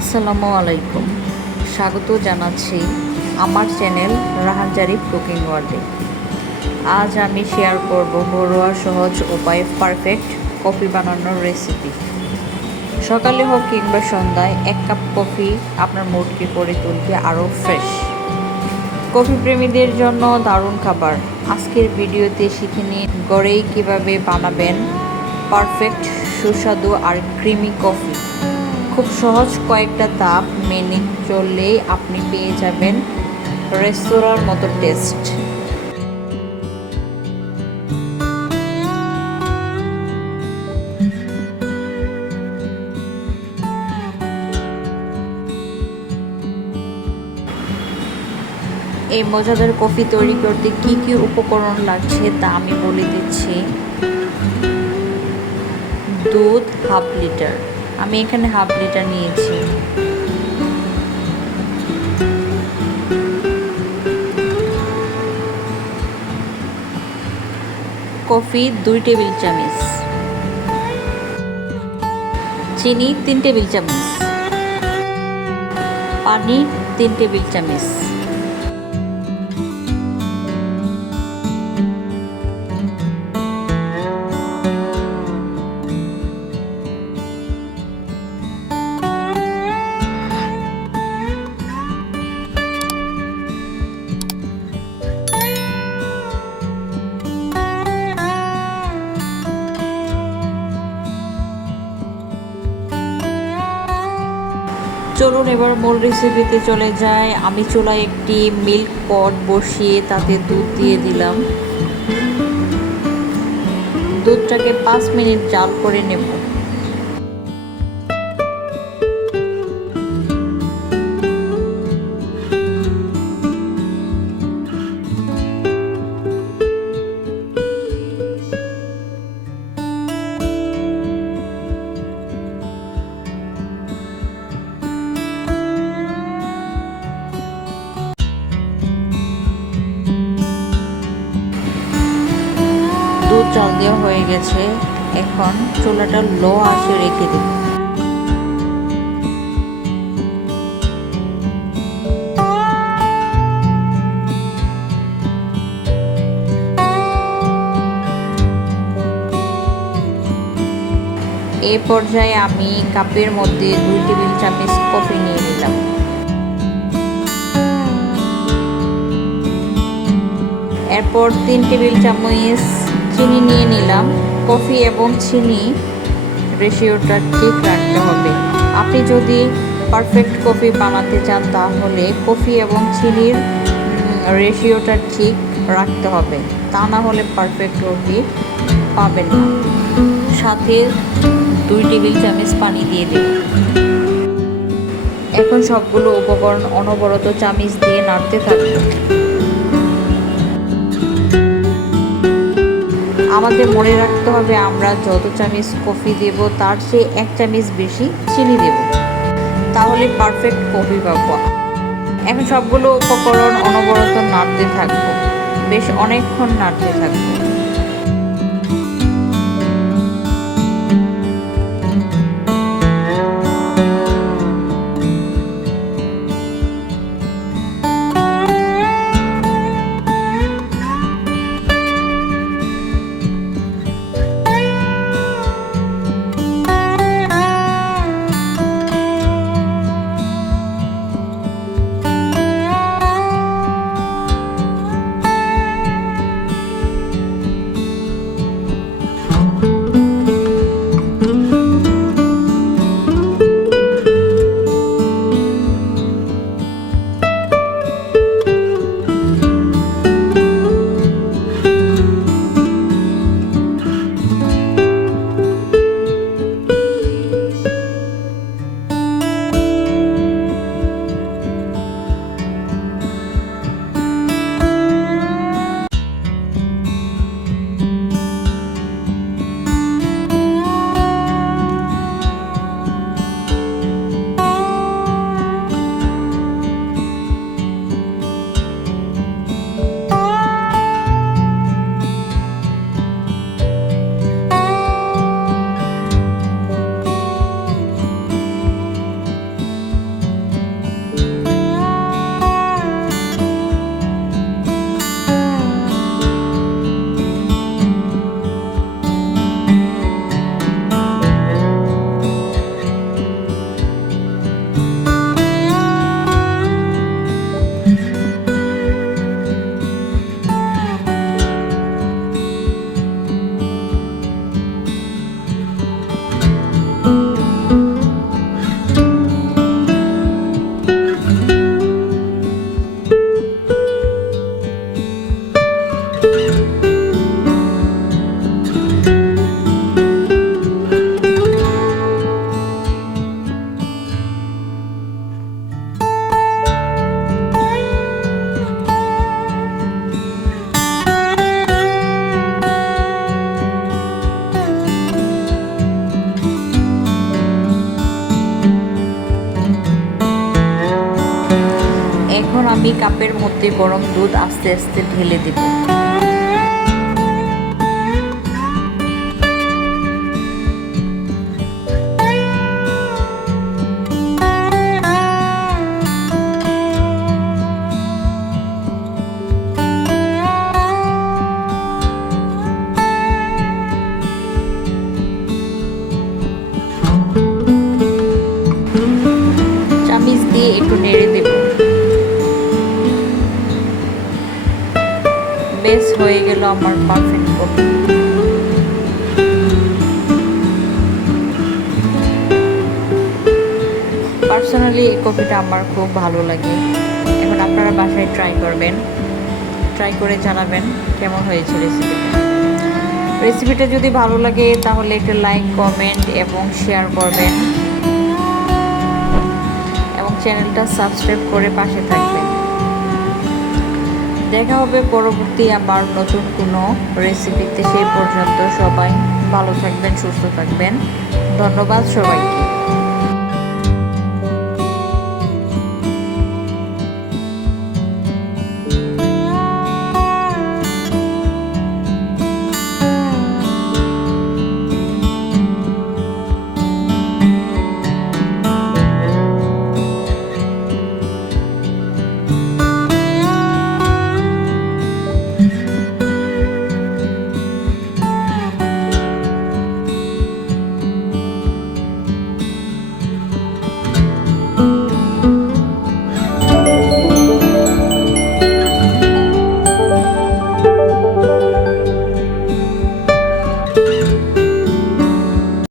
আসসালামু আলাইকুম, স্বাগত জানাচ্ছি আমার চ্যানেল রাহান জারিফ কুকিং ওয়ার্ল্ডে। আজ আমি শেয়ার করব ঘরোয়া সহজ উপায়ে পারফেক্ট কফি বানানোর রেসিপি। সকালে হোক কিংবা সন্ধ্যায় 1 কাপ কফি আপনার মুডকে করে তুলবে আরও ফ্রেশ। কফি প্রেমীদের জন্য দারুণ খাবার। আজকের ভিডিওতে শিখে নিন ঘরেই কীভাবে বানাবেন পারফেক্ট সুস্বাদু আর ক্রিমি কফি। খুব সহজ কয়েকটা ধাপ মেনে চললেই আপনি পেয়ে যাবেন রেস্তোরাঁর মতো টেস্ট। এই মজাদার কফি তৈরি করতে কি কি উপকরণ লাগছে তা আমি বলে দিচ্ছি। দুধ হাফ লিটার, আমি এখানে হাফ লিটার নিয়েছি। কফি 2 টেবিল চামচ, চিনি 3 টেবিল চামচ, পানি 3 টেবিল চামচ। চলুন এবার মূল রেসিপিতে চলে যায়। আমি চুলায় একটি মিল্ক পট বসিয়ে তাতে দুধ দিয়ে দিলাম। দুধটাকে 5 মিনিট জাল করে নেব। দুধ জাল দেওয়া হয়ে গেছে, এখন চুলাটা লো আঁচে রেখে দেব। এই পর্যায়ে আমি কাপের মধ্যে 2 টেবিল চামচ কফি নিয়ে নিলাম। এরপর 3 টেবিল চামচ চিনি নিয়ে নিলাম। কফি এবং চিনি রেশিওটা ঠিক রাখতে হবে। আপনি যদি পারফেক্ট কফি বানাতে চান তাহলে কফি এবং চিনির রেশিওটা ঠিক রাখতে হবে, তা না হলে পারফেক্ট কফি পাবেন না। সাথে 2 টেবিল চামচ পানি দিয়ে দেব। এখন সবগুলো উপকরণ অনবরত চামচ দিয়ে নাড়তে থাকবে। আমাদের মনে রাখতে হবে আমরা যত চামচ কফি দেব তার চেয়ে 1 চামচ বেশি চিনি দেব, তাহলে পারফেক্ট কফি পাবো। এখন সবগুলো উপকরণ অনবরত নাড়তে থাকবো, বেশ অনেকক্ষণ নাড়তে থাকবো। এখন আমি কাপের মধ্যে গরম দুধ আস্তে আস্তে ঢেলে দেব। চামচ দিয়ে একটু নেড়ে দেব। বেশ হয়ে গেল আমার পারফেক্ট কফি। পার্সোনালি এই কফিটা আমার খুব ভালো লাগে। এখন আপনারা বাসায় ট্রাই করবেন, ট্রাই করে জানাবেন কেমন হয়েছে রেসিপিটা যদি ভালো লাগে তাহলে একটা লাইক, কমেন্ট এবং শেয়ার করবেন এবং চ্যানেলটা সাবস্ক্রাইব করে পাশে থাকবেন। দেখা হবে পরবর্তী আবার নতুন কোনো রেসিপিতে। সেই পর্যন্ত সবাই ভালো থাকবেন, সুস্থ থাকবেন। ধন্যবাদ সবাইকে।